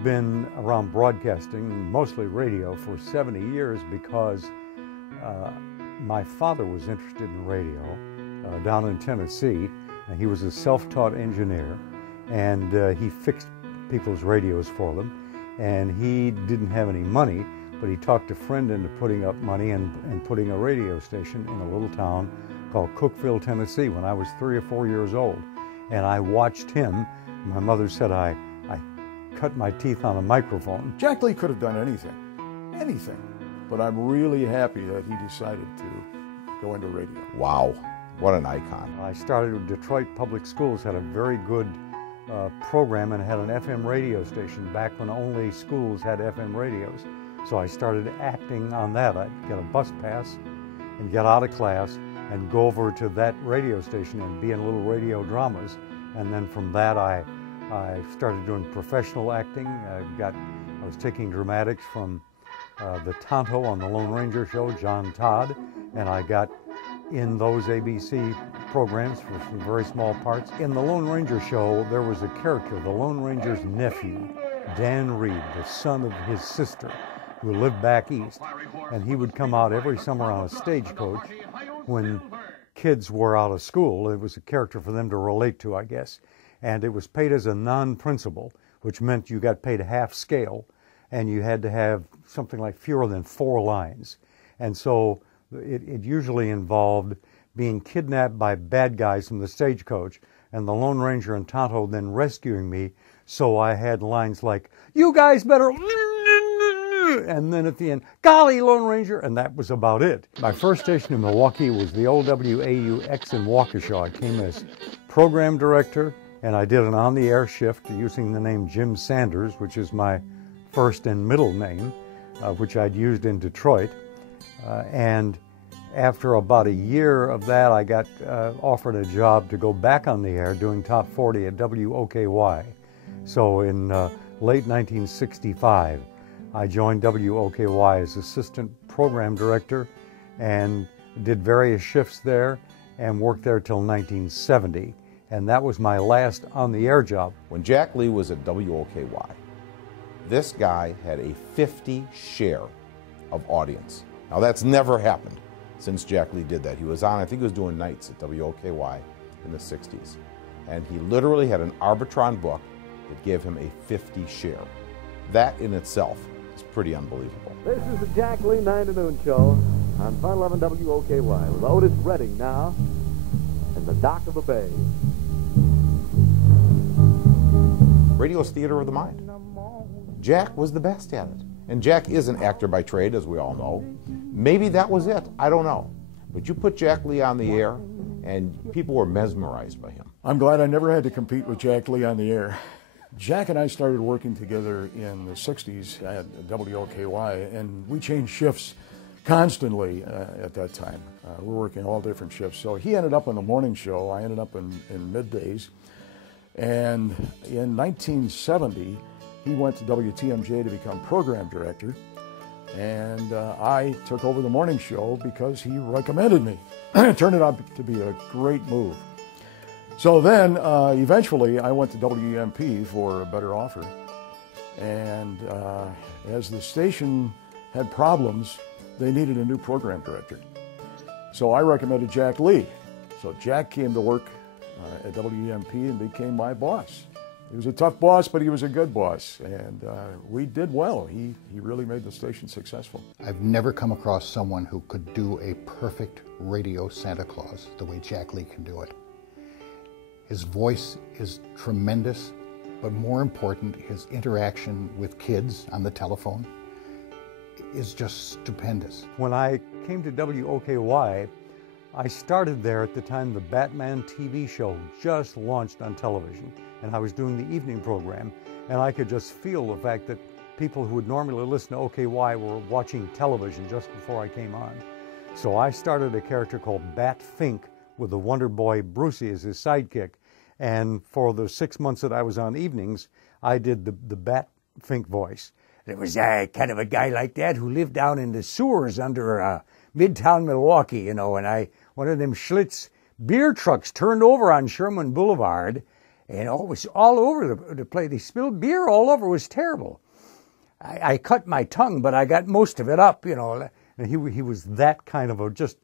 I've been around broadcasting, mostly radio, for 70 years because my father was interested in radio down in Tennessee. He was a self-taught engineer, and he fixed people's radios for them. And he didn't have any money, but he talked a friend into putting up money and putting a radio station in a little town called Cookeville, Tennessee, when I was 3 or 4 years old. And I watched him. My mother said I cut my teeth on a microphone. Jack Lee could have done anything. But I'm really happy that he decided to go into radio. Wow, what an icon. I started with Detroit Public Schools, had a very good program, and had an FM radio station back when only schools had FM radios. So I started acting on that. I'd get a bus pass and get out of class and go over to that radio station and be in little radio dramas. And then from that I started doing professional acting. I was taking dramatics from the Tonto on the Lone Ranger show, John Todd, and I got in those ABC programs for some very small parts. In the Lone Ranger show, there was a character, the Lone Ranger's nephew, Dan Reed, the son of his sister, who lived back east. And he would come out every summer on a stagecoach when kids were out of school. It was a character for them to relate to, I guess. And it was paid as a non-principal, which meant you got paid half scale, and you had to have something like fewer than 4 lines. And so it usually involved being kidnapped by bad guys from the stagecoach, and the Lone Ranger and Tonto then rescuing me. So I had lines like, "You guys better," and then at the end, "Golly, Lone Ranger," and that was about it. My first station in Milwaukee was the old WAUX in Waukesha. I came as program director, and I did an on-the-air shift using the name Jim Sanders, which is my first and middle name, which I'd used in Detroit. And after about a year of that, I got offered a job to go back on the air doing Top 40 at WOKY. So in late 1965, I joined WOKY as assistant program director and did various shifts there and worked there till 1970. And that was my last on-the-air job. When Jack Lee was at WOKY, this guy had a 50 share of audience. Now that's never happened since Jack Lee did that. He was on, I think he was doing nights at WOKY in the 60s. And he literally had an Arbitron book that gave him a 50 share. That in itself is pretty unbelievable. This is the Jack Lee 9 to Noon Show on Fun 11 WOKY with Otis Redding now in the dock of the bay. Radio's theater of the mind. Jack was the best at it. And Jack is an actor by trade, as we all know. Maybe that was it. I don't know. But you put Jack Lee on the air, and people were mesmerized by him. I'm glad I never had to compete with Jack Lee on the air. Jack and I started working together in the 60s at WOKY, and we changed shifts constantly at that time. We were working all different shifts. So he ended up on the morning show. I ended up in middays. And in 1970, he went to WTMJ to become program director, and I took over the morning show because he recommended me. It turned out to be a great move. So then, eventually, I went to WEMP for a better offer, and as the station had problems, they needed a new program director. So I recommended Jack Lee. So Jack came to work at WEMP and became my boss. He was a tough boss, but he was a good boss, and we did well. He really made the station successful. I've never come across someone who could do a perfect radio Santa Claus the way Jack Lee can do it. His voice is tremendous, but more important, his interaction with kids on the telephone is just stupendous. When I came to WOKY, I started there at the time the Batman TV show just launched on television, and I was doing the evening program, and I could just feel the fact that people who would normally listen to OKY were watching television just before I came on. So I started a character called Bat Fink with the Wonder Boy Brucey as his sidekick, and for the 6 months that I was on evenings, I did the Bat Fink voice. There was kind of a guy like that who lived down in the sewers under Midtown Milwaukee, you know, and one of them Schlitz beer trucks turned over on Sherman Boulevard, And it was all over the place. They spilled beer all over. It was terrible. I cut my tongue, but I got most of it up, you know. And he was that kind of a just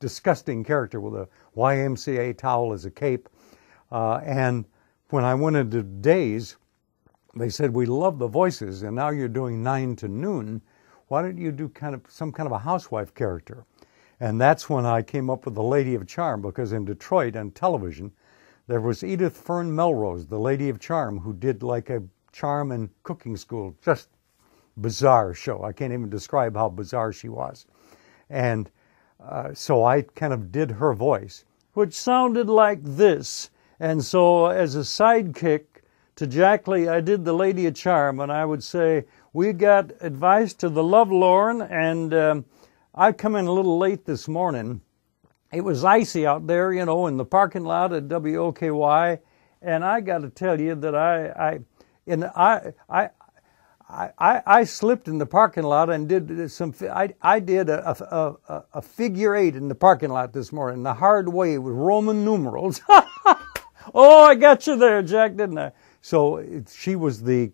disgusting character with a YMCA towel as a cape. And when I went into Days, they said, we love the voices, and now you're doing 9 to noon. Why don't you do some kind of a housewife character? And that's when I came up with the Lady of Charm, because in Detroit on television, there was Edith Fern Melrose, the Lady of Charm, who did like a charm and cooking school, just bizarre show. I can't even describe how bizarre she was. And so I kind of did her voice, which sounded like this. And so as a sidekick to Jack Lee, I did the Lady of Charm, and I would say, we got advice to the lovelorn, and I come in a little late this morning. It was icy out there, you know, in the parking lot at WOKY, and I got to tell you that I slipped in the parking lot and did some. I did a figure 8 in the parking lot this morning, the hard way with Roman numerals. Oh, I got you there, Jack, didn't I? So she was the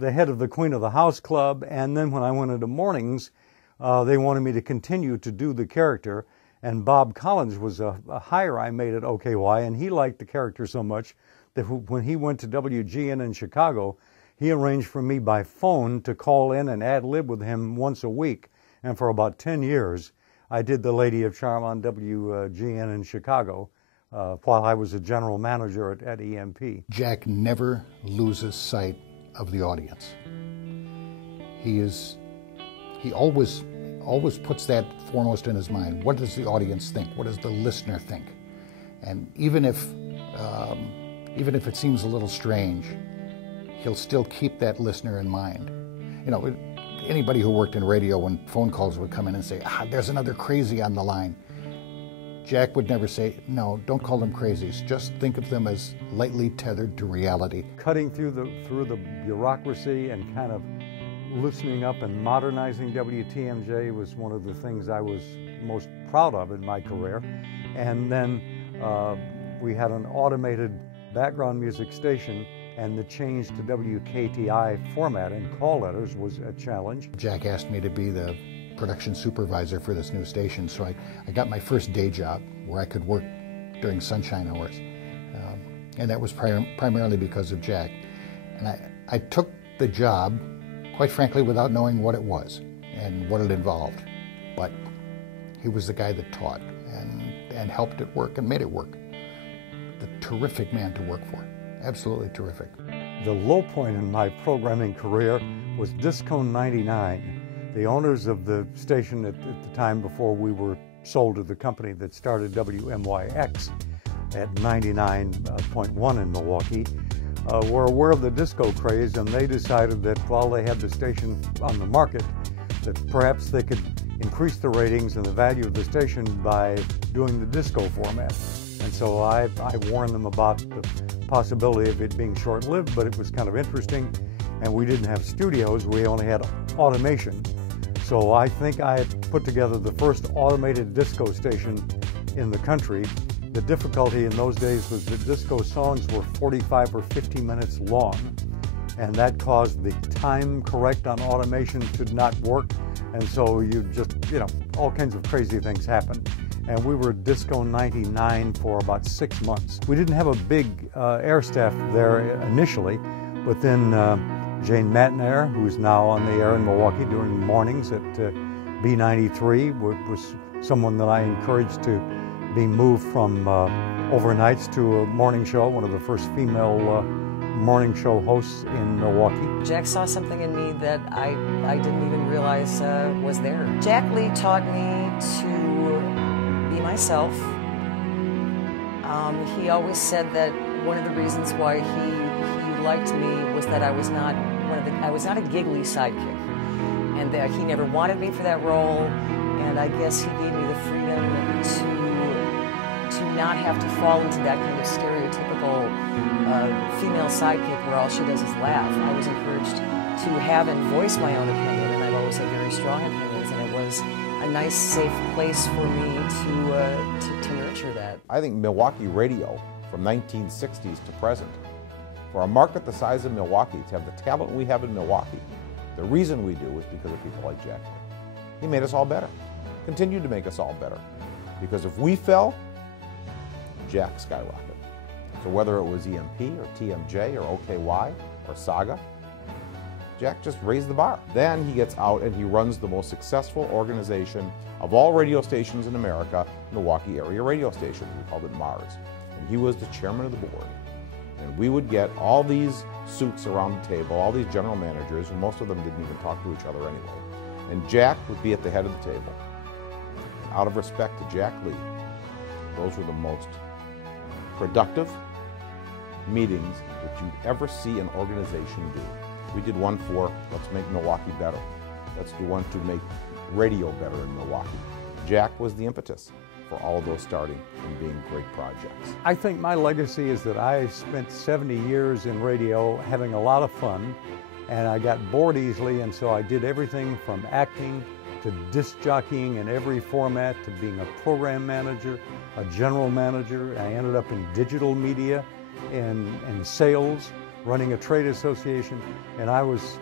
head of the Queen of the House Club, and then when I went into mornings, they wanted me to continue to do the character. And Bob Collins was a hire I made at OKY, and he liked the character so much that when he went to WGN in Chicago, he arranged for me by phone to call in and ad-lib with him once a week. And for about 10 years, I did the Lady of Charm on WGN in Chicago while I was a general manager at EMP. Jack never loses sight of the audience. He always puts that foremost in his mind. What does the audience think? What does the listener think? And even if it seems a little strange, he'll still keep that listener in mind. You know, anybody who worked in radio, when phone calls would come in and say, there's another crazy on the line, Jack would never say, no, don't call them crazies. Just think of them as lightly tethered to reality. Cutting through the bureaucracy and kind of loosening up and modernizing WTMJ was one of the things I was most proud of in my career. And then we had an automated background music station, and the change to WKTI format and call letters was a challenge. Jack asked me to be the production supervisor for this new station, so I got my first day job where I could work during sunshine hours. And that was primarily because of Jack. And I took the job, quite frankly, without knowing what it was and what it involved. But he was the guy that taught and helped it work and made it work. The terrific man to work for. Absolutely terrific. The low point in my programming career was Disco 99. The owners of the station at the time before we were sold to the company that started WMYX at 99.1 in Milwaukee were aware of the disco craze, and they decided that while they had the station on the market, that perhaps they could increase the ratings and the value of the station by doing the disco format. And so I warned them about the possibility of it being short-lived, but it was kind of interesting. And we didn't have studios, we only had automation. So I think I put together the first automated disco station in the country. The difficulty in those days was that disco songs were 45 or 50 minutes long, and that caused the time correct on automation to not work, and so you just, all kinds of crazy things happened. And we were Disco 99 for about 6 months. We didn't have a big air staff there initially, but then Jane Matnair, who's now on the air in Milwaukee doing mornings at B93, was someone that I encouraged to be moved from overnights to a morning show, one of the first female morning show hosts in Milwaukee. Jack saw something in me that I didn't even realize was there. Jack Lee taught me to be myself. He always said that one of the reasons why he liked me was that I was not a giggly sidekick, and that he never wanted me for that role. And I guess he gave me the freedom to not have to fall into that kind of stereotypical female sidekick where all she does is laugh. I was encouraged to have and voice my own opinion, and I've always had very strong opinions, and it was a nice, safe place for me to nurture that. I think Milwaukee radio, from 1960s to present. For a market the size of Milwaukee to have the talent we have in Milwaukee, the reason we do is because of people like Jack Lee. He made us all better, continued to make us all better. Because if we fell, Jack skyrocketed. So whether it was EMP or TMJ or OKY or Saga, Jack just raised the bar. Then he gets out and he runs the most successful organization of all radio stations in America, Milwaukee Area Radio Station. We called it MARS. And he was the chairman of the board. And we would get all these suits around the table, all these general managers, and most of them didn't even talk to each other anyway. And Jack would be at the head of the table. And out of respect to Jack Lee, those were the most productive meetings that you'd ever see an organization do. We did one for, let's make Milwaukee better. Let's do one to make radio better in Milwaukee. Jack was the impetus for all of those starting and being great projects. I think my legacy is that I spent 70 years in radio having a lot of fun, and I got bored easily, and so I did everything from acting to disc jockeying in every format to being a program manager, a general manager. I ended up in digital media and sales, running a trade association, and I was,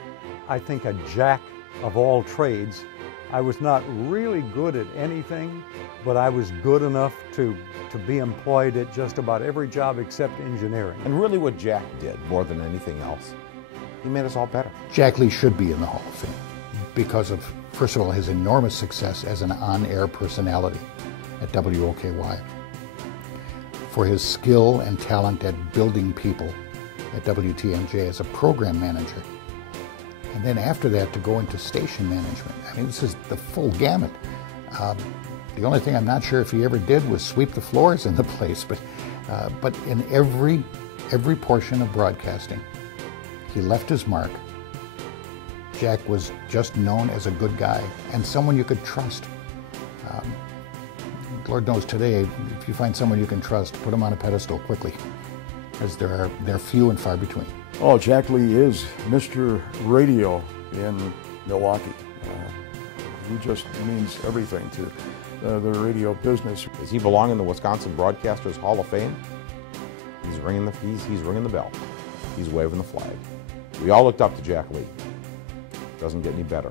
I think, a jack of all trades. I was not really good at anything, but I was good enough to be employed at just about every job except engineering. And really what Jack did, more than anything else, he made us all better. Jack Lee should be in the Hall of Fame because of, first of all, his enormous success as an on-air personality at WOKY, for his skill and talent at building people at WTMJ as a program manager, and then after that to go into station management. I mean, this is the full gamut. The only thing I'm not sure if he ever did was sweep the floors in the place, but in every portion of broadcasting, he left his mark. Jack was just known as a good guy and someone you could trust. Lord knows today, if you find someone you can trust, put them on a pedestal quickly, because they're few and far between. Oh, Jack Lee is Mr. Radio in Milwaukee. He just means everything to the radio business. Does he belong in the Wisconsin Broadcasters Hall of Fame? He's ringing the bell. He's waving the flag. We all looked up to Jack Lee. Doesn't get any better.